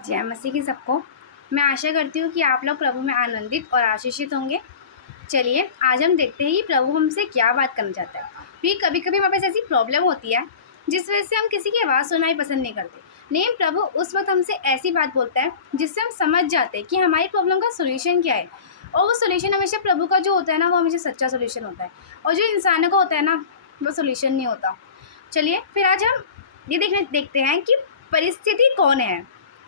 जय मसीह की सबको। मैं आशा करती हूँ कि आप लोग प्रभु में आनंदित और आशीषित होंगे। चलिए आज हम देखते हैं कि प्रभु हमसे क्या बात करना चाहता है। क्योंकि कभी कभी हमारे पास ऐसी प्रॉब्लम होती है जिस वजह से हम किसी की आवाज़ सुनना ही पसंद नहीं करते, लेकिन प्रभु उस वक्त हमसे ऐसी बात बोलता है जिससे हम समझ जाते हैं कि हमारी प्रॉब्लम का सोल्यूशन क्या है। और वो सोल्यूशन हमेशा प्रभु का जो होता है ना, वो हमेशा सच्चा सोल्यूशन होता है, और जो इंसानों का होता है ना, वो सोल्यूशन नहीं होता। चलिए फिर आज हम ये देखते हैं कि परिस्थिति कौन है।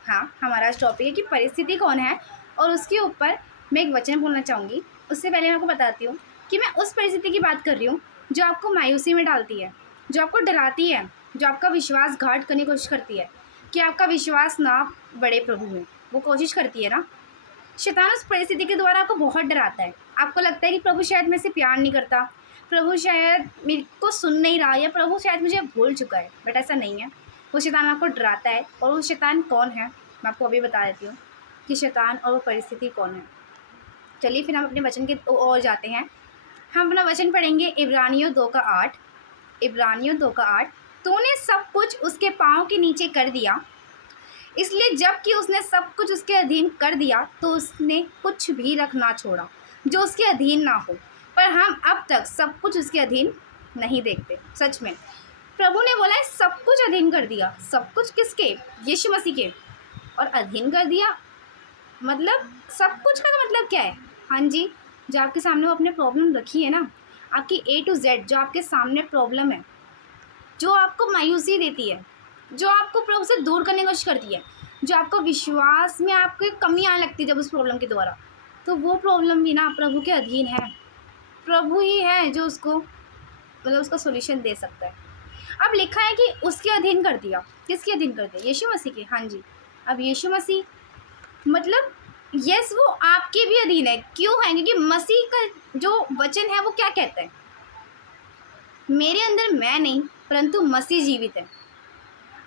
हाँ, हमारा आज टॉपिक है कि परिस्थिति कौन है, और उसके ऊपर मैं एक वचन बोलना चाहूँगी। उससे पहले मैं आपको बताती हूँ कि मैं उस परिस्थिति की बात कर रही हूँ जो आपको मायूसी में डालती है, जो आपको डराती है, जो आपका विश्वासघात करने की कोशिश करती है कि आपका विश्वास ना बढ़े प्रभु में। वो कोशिश करती है ना। शैतान उस परिस्थिति के द्वारा आपको बहुत डराता है। आपको लगता है कि प्रभु शायद मेरे से प्यार नहीं करता, प्रभु शायद मेरे को सुन नहीं रहा, या प्रभु शायद मुझे भूल चुका है। बट ऐसा नहीं है। वो शैतान आपको डराता है। और वो शैतान कौन है, मैं आपको अभी बता देती हूँ कि शैतान और वो परिस्थिति कौन है। चलिए फिर हम अपने वचन के ओर जाते हैं। हम अपना वचन पढ़ेंगे इब्रानियों 2:8। इब्रानियों 2:8। तूने सब कुछ उसके पाँव के नीचे कर दिया, इसलिए जबकि उसने सब कुछ उसके अधीन कर दिया तो उसने कुछ भी रख ना छोड़ा जो उसके अधीन ना हो। पर हम अब तक सब कुछ उसके अधीन नहीं देखते। सच में प्रभु ने बोला है सब कुछ अधीन कर दिया। सब कुछ किसके? यीशु मसीह के। और अधीन कर दिया मतलब सब कुछ का मतलब क्या है? हाँ जी, जो आपके सामने वो अपने प्रॉब्लम रखी है ना, आपकी A to Z जो आपके सामने प्रॉब्लम है, जो आपको मायूसी देती है, जो आपको प्रभु से दूर करने की कोशिश करती है, जो आपको विश्वास में आपको कमी आने लगती है जब उस प्रॉब्लम के द्वारा, तो वो प्रॉब्लम भी ना प्रभु के अधीन है। प्रभु ही है जो उसको मतलब उसका सॉल्यूशन दे सकता है। अब लिखा है कि उसके अधीन कर दिया। किसके अधीन कर दिया? यीशु मसीह के। हाँ जी। अब यीशु मसीह मतलब यस, वो आपके भी अधीन है। क्यों है? क्योंकि मसीह का जो वचन है वो क्या कहता है? मेरे अंदर मैं नहीं परंतु मसीह जीवित है।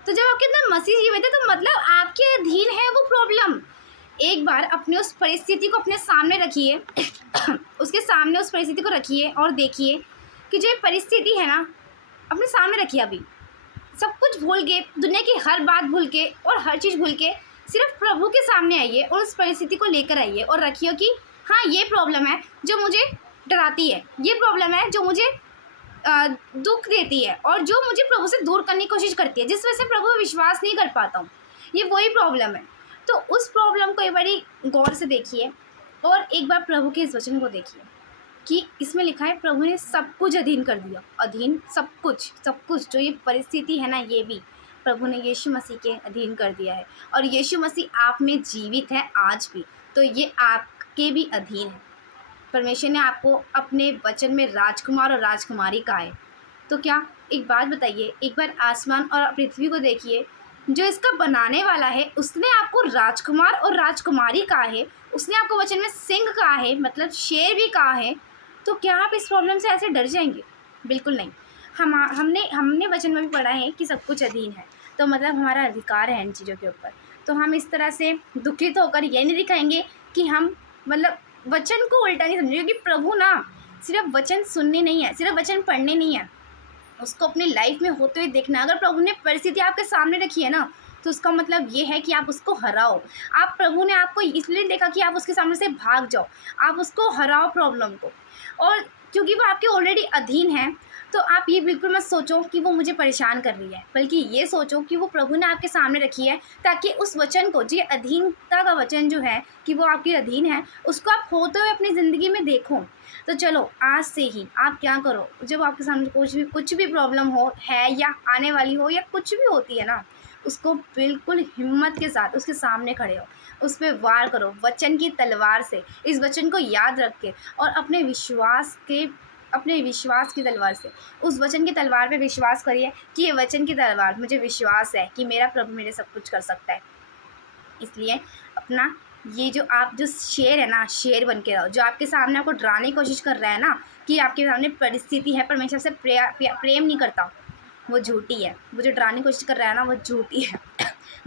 तो जब आपके अंदर मसीह जीवित है तो मतलब आपके अधीन है वो प्रॉब्लम। एक बार अपने उस परिस्थिति को अपने सामने रखिए उसके सामने उस परिस्थिति को रखिए और देखिए कि जो ये परिस्थिति है ना, अपने सामने रखिए। अभी सब कुछ भूल के, दुनिया की हर बात भूल के और हर चीज़ भूल के सिर्फ प्रभु के सामने आइए और उस परिस्थिति को लेकर आइए और रखिए कि हाँ, ये प्रॉब्लम है जो मुझे डराती है, ये प्रॉब्लम है जो मुझे दुख देती है और जो मुझे प्रभु से दूर करने की कोशिश करती है, जिस वजह से प्रभु में विश्वास नहीं कर पाता हूँ। ये वही प्रॉब्लम है। तो उस प्रॉब्लम को एक बारी गौर से देखिए और एक बार प्रभु के इस वचन को देखिए कि इसमें लिखा है प्रभु ने सब कुछ अधीन कर दिया। अधीन सब कुछ, सब कुछ जो ये परिस्थिति है ना, ये भी प्रभु ने यीशु मसीह के अधीन कर दिया है। और यीशु मसीह आप में जीवित है आज भी, तो ये आपके भी अधीन है। परमेश्वर ने आपको अपने वचन में राजकुमार और राजकुमारी कहा है। तो क्या, एक बात बताइए, एक बार आसमान और पृथ्वी को देखिए। जो इसका बनाने वाला है उसने आपको राजकुमार और राजकुमारी कहा है, उसने आपको वचन में सिंह कहा है, मतलब शेर भी कहा है। तो क्या आप इस प्रॉब्लम से ऐसे डर जाएंगे? बिल्कुल नहीं। हमने वचन में भी पढ़ा है कि सब कुछ अधीन है, तो मतलब हमारा अधिकार है इन चीज़ों के ऊपर। तो हम इस तरह से दुखित होकर ये नहीं दिखाएंगे कि हम मतलब वचन को उल्टा नहीं समझेंगे। क्योंकि प्रभु ना सिर्फ वचन सुनने नहीं है, सिर्फ वचन पढ़ने नहीं है, उसको अपनी लाइफ में होते हुए देखना। अगर प्रभु ने परिस्थिति आपके सामने रखी है ना, तो उसका मतलब ये है कि आप उसको हराओ। आप प्रभु ने आपको इसलिए देखा कि आप उसके सामने से भाग जाओ, आप उसको हराओ प्रॉब्लम को। और क्योंकि वो आपके ऑलरेडी अधीन है, तो आप ये बिल्कुल मत सोचो कि वो मुझे परेशान कर रही है, बल्कि ये सोचो कि वो प्रभु ने आपके सामने रखी है, ताकि उस वचन को, जो अधीनता का वचन जो है कि वो आपके अधीन है, उसको आप होते हुए अपनी ज़िंदगी में देखो। तो चलो आज से ही आप क्या करो, जब आपके सामने कुछ भी प्रॉब्लम हो है या आने वाली हो या कुछ भी होती है ना, उसको बिल्कुल हिम्मत के साथ उसके सामने खड़े हो, उस पर वार करो वचन की तलवार से। इस वचन को याद रख के और अपने विश्वास की तलवार से उस वचन की तलवार पे विश्वास करिए कि ये वचन की तलवार, मुझे विश्वास है कि मेरा प्रभु मेरे सब कुछ कर सकता है। इसलिए अपना ये जो आप जो शेर है ना, शेर बन के रहो। जो आपके सामने आपको डराने की कोशिश कर रहा है ना कि आपके सामने परिस्थिति है परमेश्वर से प्रेम नहीं करता, वो झूठी है। वो जो डराने की कोशिश कर रहा है ना, वो झूठी है।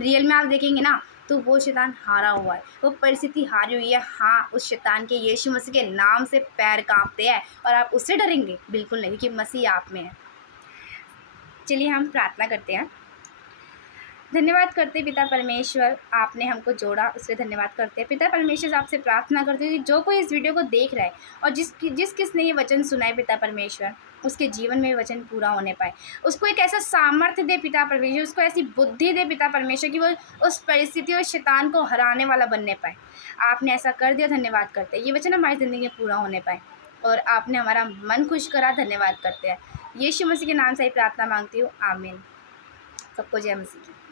रियल में आप देखेंगे ना, तो वो शैतान हारा हुआ है, वो परिस्थिति हारी हुई है। हाँ, उस शैतान के यीशु मसीह के नाम से पैर कांपते हैं। और आप उससे डरेंगे? बिल्कुल नहीं, क्योंकि मसीह आप में है। चलिए हम प्रार्थना करते हैं। धन्यवाद करते पिता परमेश्वर, आपने हमको जोड़ा, उसके धन्यवाद करते हैं। पिता परमेश्वर, आपसे प्रार्थना करते हैं कि जो कोई इस वीडियो को देख रहा है और जिस किसने ये वचन सुना है पिता परमेश्वर, उसके जीवन में वचन पूरा होने पाए। उसको एक ऐसा सामर्थ्य दे पिता परमेश्वर, उसको ऐसी बुद्धि दे पिता परमेश्वर कि वो उस परिस्थिति और शैतान को हराने वाला बनने पाए। आपने ऐसा कर दिया, धन्यवाद करते हैं। ये वचन हमारी ज़िंदगी में पूरा होने पाए और आपने हमारा मन खुश करा, धन्यवाद करते हैं। यीशु मसीह के नाम से ही प्रार्थना मांगती हूँ, आमीन। सबको जय मसीह की।